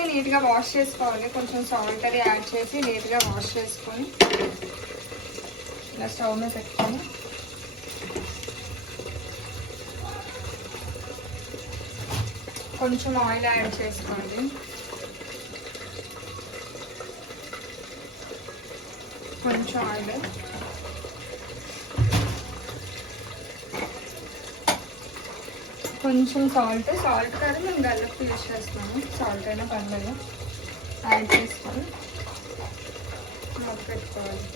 చికెన్ని నీట్గా వాష్ చేసుకోవాలి. కొంచెం సాల్ట్ అది యాడ్ చేసి నీట్గా వాష్ చేసుకొని ఇలా స్టవ్ మీద పెట్టుకొని కొంచెం ఆయిల్ యాడ్ చేసుకోండి. కొంచెం ఆయిల్, కొంచెం సాల్ట్ కాదు నేను గల్లుప్పు యూజ్ చేస్తున్నాను, సాల్ట్ అయినా పర్లేదు. యాడ్ చేసుకొని మూత పెట్టుకోవాలి.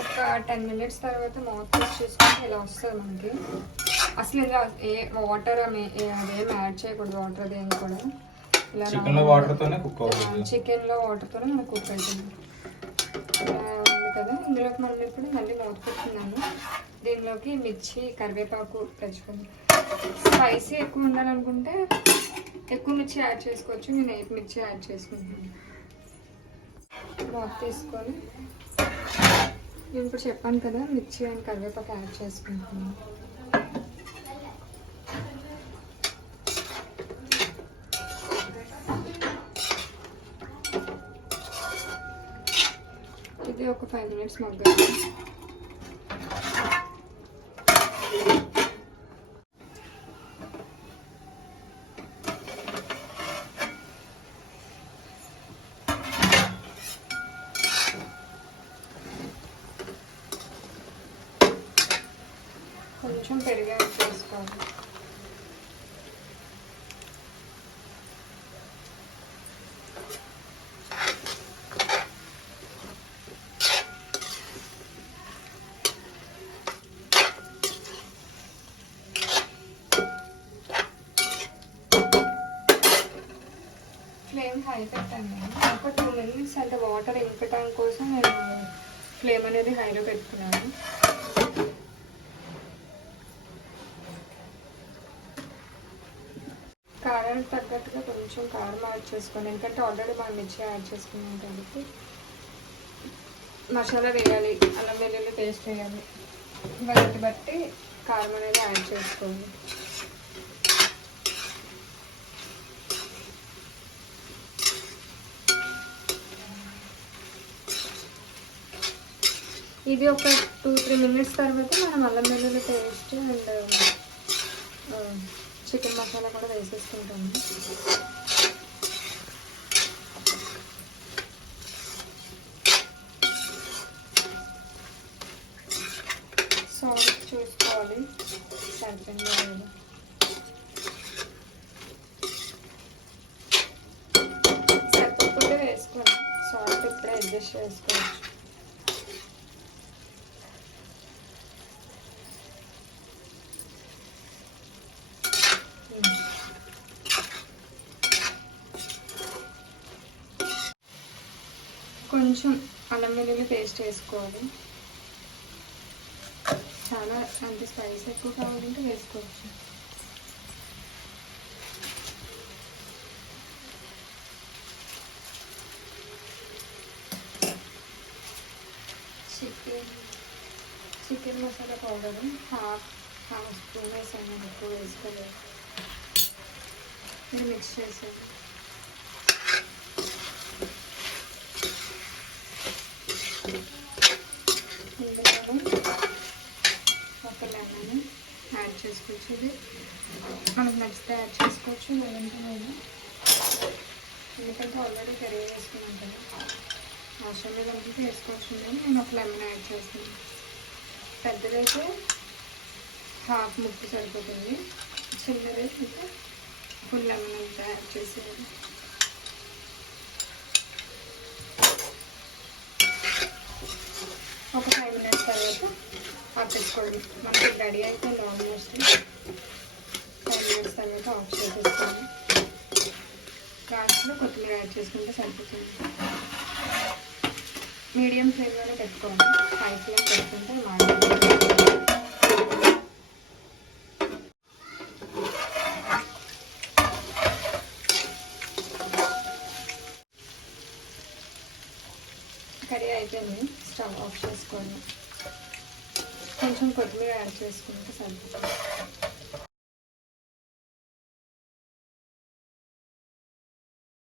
ఒక 10 మినిట్స్ తర్వాత మూత తీసి చూసుకుంటే ఇలా వస్తుంది మనకి. అసలు ఇలా ఏ వాటర్ అదేం యాడ్ చేయకూడదు, వాటర్ అదేం కూడా. ఇలా చికెన్లో వాటర్తోనే మనకు కుక్ అవుతుంది. ఇలా ఉంది కదా, ఇందులోకి మనం ఇప్పుడు మళ్ళీ మూత పెట్టుకున్నాము. దీనిలోకి మిర్చి, కరివేపాకు తెచ్చుకుందాం. స్పైసీ ఎక్కువ ఉండాలనుకుంటే ఎక్కువ మిర్చి యాడ్ చేసుకోవచ్చు. నేను 8 మిర్చి యాడ్ చేసుకుంటున్నాను. మూత తీసుకొని నేను ఇప్పుడు చెప్పాను కదా, మిర్చి అండ్ కరివేపాకు యాడ్ చేసుకుంటున్నాను. ఇది ఒక 5 మినిట్స్ మగ్గాలి. కొంచెం పెరుగు యాడ్ చేసుకోవాలి. ఫ్లేమ్ హై పెట్టాను. ఒక 2 మినిట్స్ అంటే వాటర్ ఇంకటం కోసం నేను ఫ్లేమ్ అనేది హైలో పెట్టుకున్నాను. కారానికి తగ్గట్టుగా కొంచెం కారం యాడ్ చేసుకోండి, ఎందుకంటే ఆల్రెడీ మనం మిర్చి యాడ్ చేసుకున్నాం కాబట్టి. మసాలా వేయాలి, అల్లం వెల్లుల్లి పేస్ట్ వేయాలి, వాటిని బట్టి కారం అనేది యాడ్ చేసుకోండి. ఇది ఒక 2-3 మినిట్స్ తర్వాత మనం అల్లం వెల్లుల్లి పేస్ట్ అండ్ చికెన్ మసాలా కూడా వేసేసుకుంటాము. సాల్ట్ చూసుకోవాలి సరిపోయిందో లేదో. సరిపోతే వేసుకోండి, సాల్ట్ ఇప్పుడే అడ్జస్ట్ చేసుకోవచ్చు. కొంచెం అల్లం వెల్లుల్లి పేస్ట్ వేసుకోవాలి. చాలా అంటే స్పైస్ ఎక్కువ కావాలంటే వేసుకోవచ్చు. Chicken masala powder half spoon వేసాను, ఎక్కువ వేసుకోలేదు. మీరు మిక్స్ చేసేది. ఒక లెమన్ యాడ్ చేసుకోవచ్చు. ఇది మనకు నచ్చితే యాడ్ చేసుకోవచ్చు, లేదంటే లేదు. ఎందుకంటే ఆల్రెడీ పెరుగు వేసుకున్నాం కదా, అవసరం లేదంటే వేసుకోవచ్చు. నేను ఒక లెమన్ యాడ్ చేస్తాను. పెద్దదైతే హాఫ్ ముక్క సరిపోతుంది, చిన్నదైతే ఫుల్ లెమన్ అంతా యాడ్ చేసేది. ఒక 5 మినిట్స్ తర్వాత ఆపేసుకోండి. మనకి రెడీ అయిపోయింది ఆల్మోస్ట్. 5 మినిట్స్ తర్వాత ఆఫ్ చేసేసుకోండి. లాస్ట్లో కొత్తిమీర యాడ్ చేసుకుంటే సరిపోతుంది. మీడియం ఫ్లేమ్లోనే పెట్టుకోండి, హై ఫ్లేమ్ పెట్టుకుంటే కర్రీ అయిపోయింది. స్టవ్ ఆఫ్ చేసుకోండి. కొంచెం కొత్తిమీర యాడ్ చేసుకుంటే సరిపోతుంది.